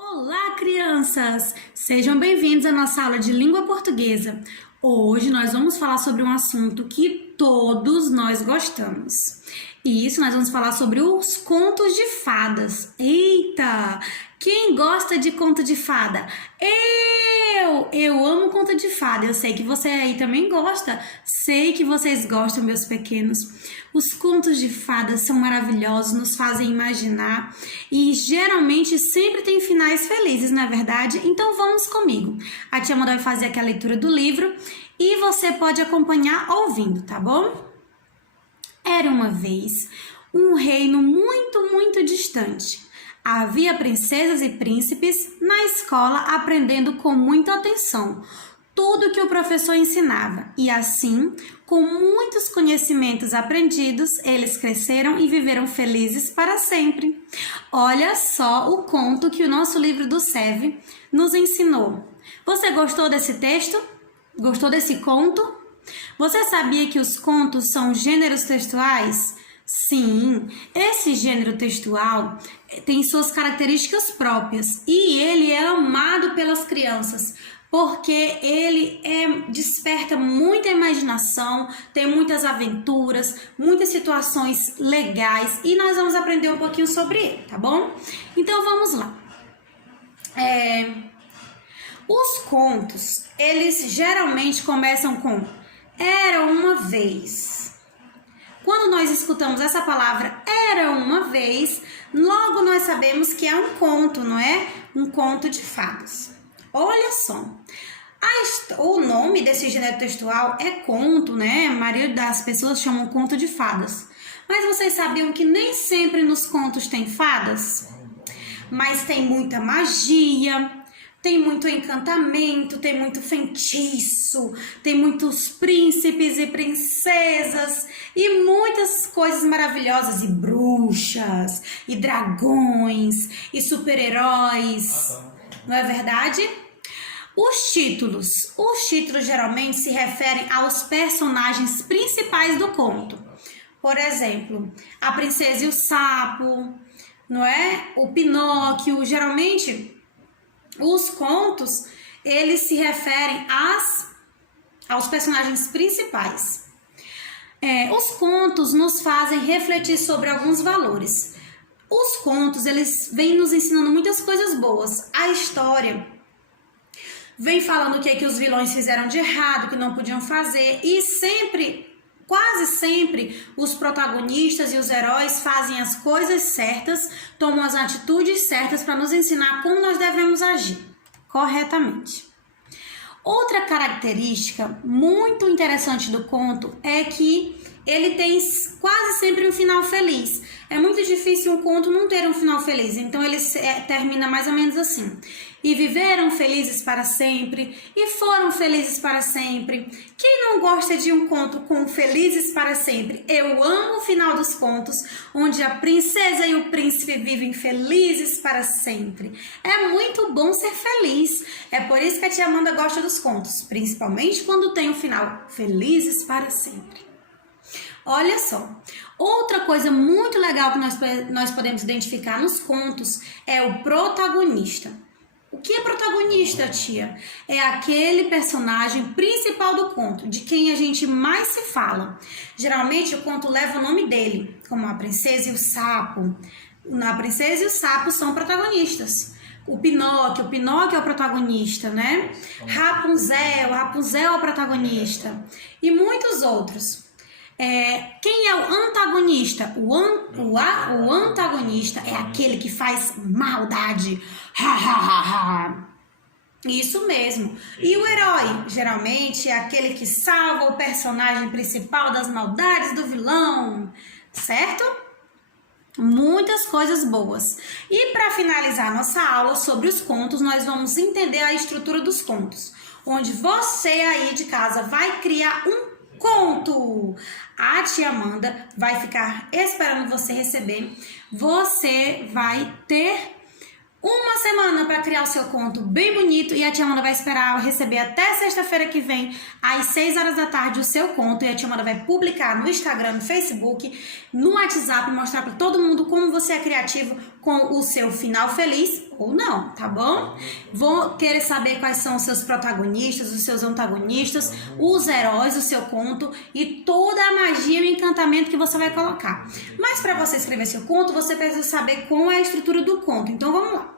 Olá, crianças! Sejam bem-vindos à nossa aula de língua portuguesa. Hoje nós vamos falar sobre um assunto que todos nós gostamos. E isso nós vamos falar sobre os contos de fadas. Eita! Quem gosta de conto de fada? Eu amo conto de fada. Eu sei que você aí também gosta. Sei que vocês gostam, meus pequenos. Os contos de fadas são maravilhosos, nos fazem imaginar e geralmente sempre tem finais felizes, não é verdade? Então vamos comigo. A tia Amanda vai fazer aqui a leitura do livro e você pode acompanhar ouvindo, tá bom? Era uma vez um reino muito distante. Havia princesas e príncipes na escola aprendendo com muita atenção tudo que o professor ensinava. E assim, com muitos conhecimentos aprendidos, eles cresceram e viveram felizes para sempre. Olha só o conto que o nosso livro do SEV nos ensinou. Você gostou desse texto? Gostou desse conto? Você sabia que os contos são gêneros textuais? Sim, esse gênero textual tem suas características próprias e ele é amado pelas crianças porque ele desperta muita imaginação, tem muitas aventuras, muitas situações legais e nós vamos aprender um pouquinho sobre ele, tá bom? Então vamos lá. Os contos, eles geralmente começam com "era uma vez". Quando nós escutamos essa palavra "era uma vez", logo nós sabemos que é um conto, não é? Um conto de fadas. Olha só, o nome desse gênero textual é conto, né? A maioria das pessoas chamam conto de fadas. Mas vocês sabiam que nem sempre nos contos tem fadas? Mas tem muita magia, tem muito encantamento, tem muito feitiço, tem muitos príncipes e princesas e muitas coisas maravilhosas, e bruxas, e dragões, e super-heróis, não é verdade? Os títulos geralmente se referem aos personagens principais do conto. Por exemplo, a Princesa e o Sapo, não é? O Pinóquio. Geralmente, os contos, eles se referem aos personagens principais. Os contos nos fazem refletir sobre alguns valores. Os contos, eles vêm nos ensinando muitas coisas boas. A história vem falando o que os vilões fizeram de errado, que não podiam fazer, e quase sempre, os protagonistas e os heróis fazem as coisas certas, tomam as atitudes certas para nos ensinar como nós devemos agir corretamente. Outra característica muito interessante do conto é que ele tem quase sempre um final feliz. É muito difícil um conto não ter um final feliz, então ele termina mais ou menos assim: "E viveram felizes para sempre, e foram felizes para sempre". Quem não gosta de um conto com felizes para sempre? Eu amo o final dos contos, onde a princesa e o príncipe vivem felizes para sempre. É muito bom ser feliz. É por isso que a tia Amanda gosta dos contos, principalmente quando tem o final felizes para sempre. Olha só, outra coisa muito legal que nós podemos identificar nos contos é o protagonista. O que é protagonista, tia? É aquele personagem principal do conto, de quem a gente mais se fala. Geralmente o conto leva o nome dele, como a Princesa e o Sapo. A Princesa e o Sapo são protagonistas. O Pinóquio é o protagonista, né? Rapunzel é o protagonista. E muitos outros. Quem é o antagonista? O antagonista é aquele que faz maldade. Isso mesmo. E o herói, geralmente, é aquele que salva o personagem principal das maldades do vilão, certo? Muitas coisas boas. E para finalizar nossa aula sobre os contos, nós vamos entender a estrutura dos contos, onde você aí de casa vai criar um conto. A tia Amanda vai ficar esperando você receber. Você vai ter uma semana para criar o seu conto bem bonito e a tia Amanda vai esperar receber até sexta-feira que vem, às 6 horas da tarde, o seu conto. E a tia Amanda vai publicar no Instagram, no Facebook, no WhatsApp, mostrar para todo mundo como você é criativo com o seu final feliz ou não, tá bom? Vou querer saber quais são os seus protagonistas, os seus antagonistas, os heróis do seu conto e toda a magia e o encantamento que você vai colocar. Mas para você escrever seu conto, você precisa saber como é a estrutura do conto. Então vamos lá.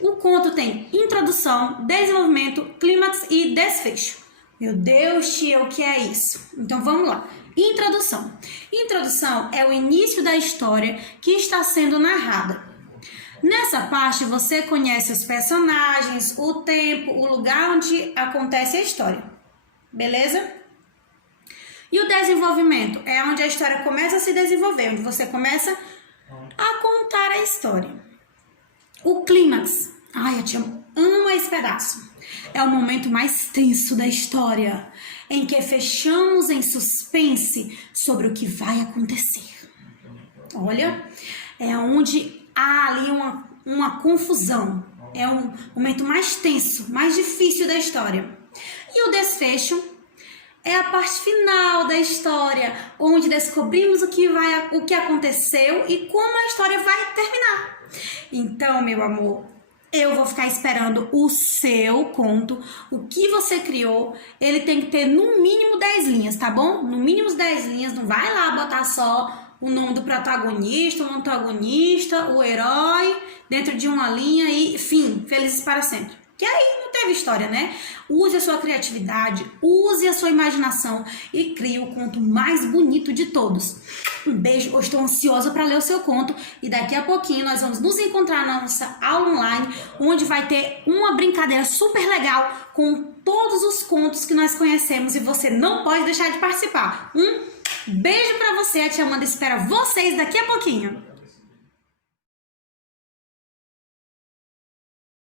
O conto tem introdução, desenvolvimento, clímax e desfecho. Meu Deus, tia, o que é isso? Então vamos lá. Introdução. Introdução é o início da história que está sendo narrada. Nessa parte você conhece os personagens, o tempo, o lugar onde acontece a história. Beleza? E o desenvolvimento é onde a história começa a se desenvolver, onde você começa a contar a história. O clímax. Ai, a tia ama esse pedaço. É o momento mais tenso da história, em que fechamos em suspense sobre o que vai acontecer. Olha, é onde há ali uma confusão. É um momento mais tenso, mais difícil da história. E o desfecho é a parte final da história, onde descobrimos o que aconteceu e como a história vai terminar. Então, meu amor, eu vou ficar esperando o seu conto, o que você criou. Ele tem que ter no mínimo 10 linhas, tá bom? No mínimo 10 linhas, não vai lá botar só o nome do protagonista, o antagonista, o herói, dentro de uma linha e, fim, felizes para sempre. Que aí não teve história, né? Use a sua criatividade, use a sua imaginação e crie o conto mais bonito de todos. Um beijo, eu estou ansiosa para ler o seu conto e daqui a pouquinho nós vamos nos encontrar na nossa aula online, onde vai ter uma brincadeira super legal com todos os contos que nós conhecemos e você não pode deixar de participar. Um beijo para você, a tia Amanda espera vocês daqui a pouquinho.